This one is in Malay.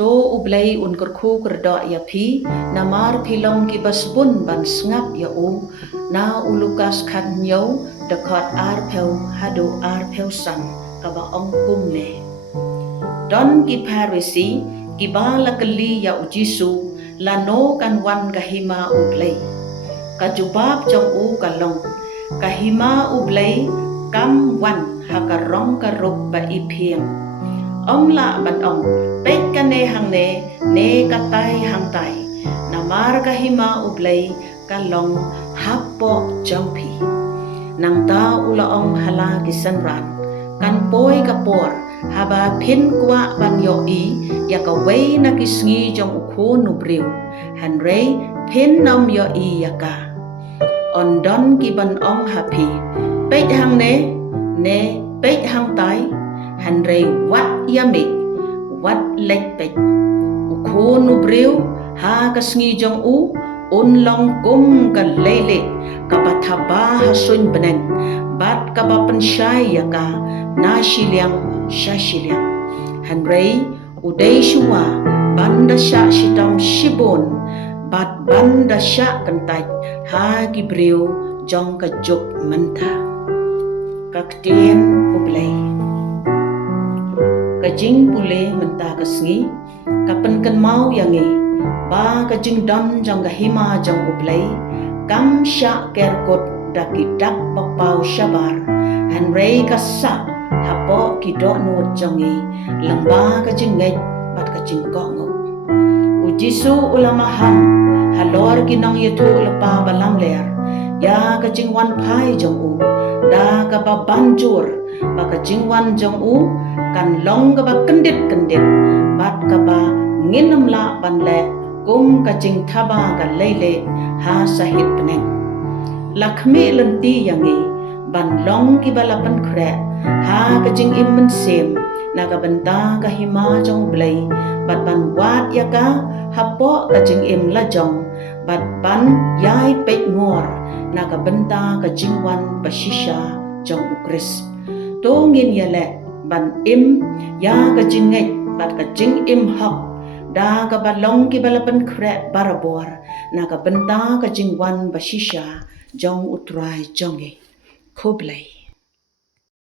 to ublay un kurku kerda ya pi namar pilong ki basbun ban sngap ya u na ulukas khat nyau dekat arpeu hadu arpeu san kaba ong kum ne don ki parisi ki bala kali ya ujisu lano kan wan kahima ublay kajubab jong u kalong kahima ublay kam wan hakarong karup ba ipiang la ban ong pek kane hang ne katai hang tai namar kahima ublay kalong hapo jampi nang ta ula ong hala kisanran kan poi kapor haba phin kwa ban yo i ya ka wei na kisngi jong ukho nu briu han rei phin nam yo i ya ka on don ki ban ong happy pek hang ne pek hang tai han rei wat yami wat lek pek ukho nu briu ha kasngi jong u un long kum ka lele ka bathaba hasun beneng bat ka bapan syai ya ka na shiliang shashiliang han rei udai shuwa banda sha shitam shibon bat banda sha kantai ha ki briu jong ka juk manta kaktien ublay kajing pule menta kasngi kapan kan mau yangi ba kajing don jong kahima jong ublay kam sha kerkot dakidak papau shabar han rei kasa hapo kidok nut jongi lamba kajing ngai bat kajing kongo ujisu ulama ham halor kinong yutu lepa balam ler ya kajing wan pai jong u da ka ba banjur ba kajing wan jong u kan long ka ba kendit bat ka ba nginam la ban le kum kajing thaba ka lele ha sahit peneng lakmi lenti yangi ban long ki balapan khre ha kajing immen sem naga benta kahima jong blay bat ban wat yaka hapo kajing im la jong bat ban yai pek ngor naga benta kajing wan bashisha jong ukris to ngin yale ban im ya kajing ngai bat kajing im hak da ka balong ki balapan khre barabor naga benta kajing wan bashisha jong utrai jonge khoblai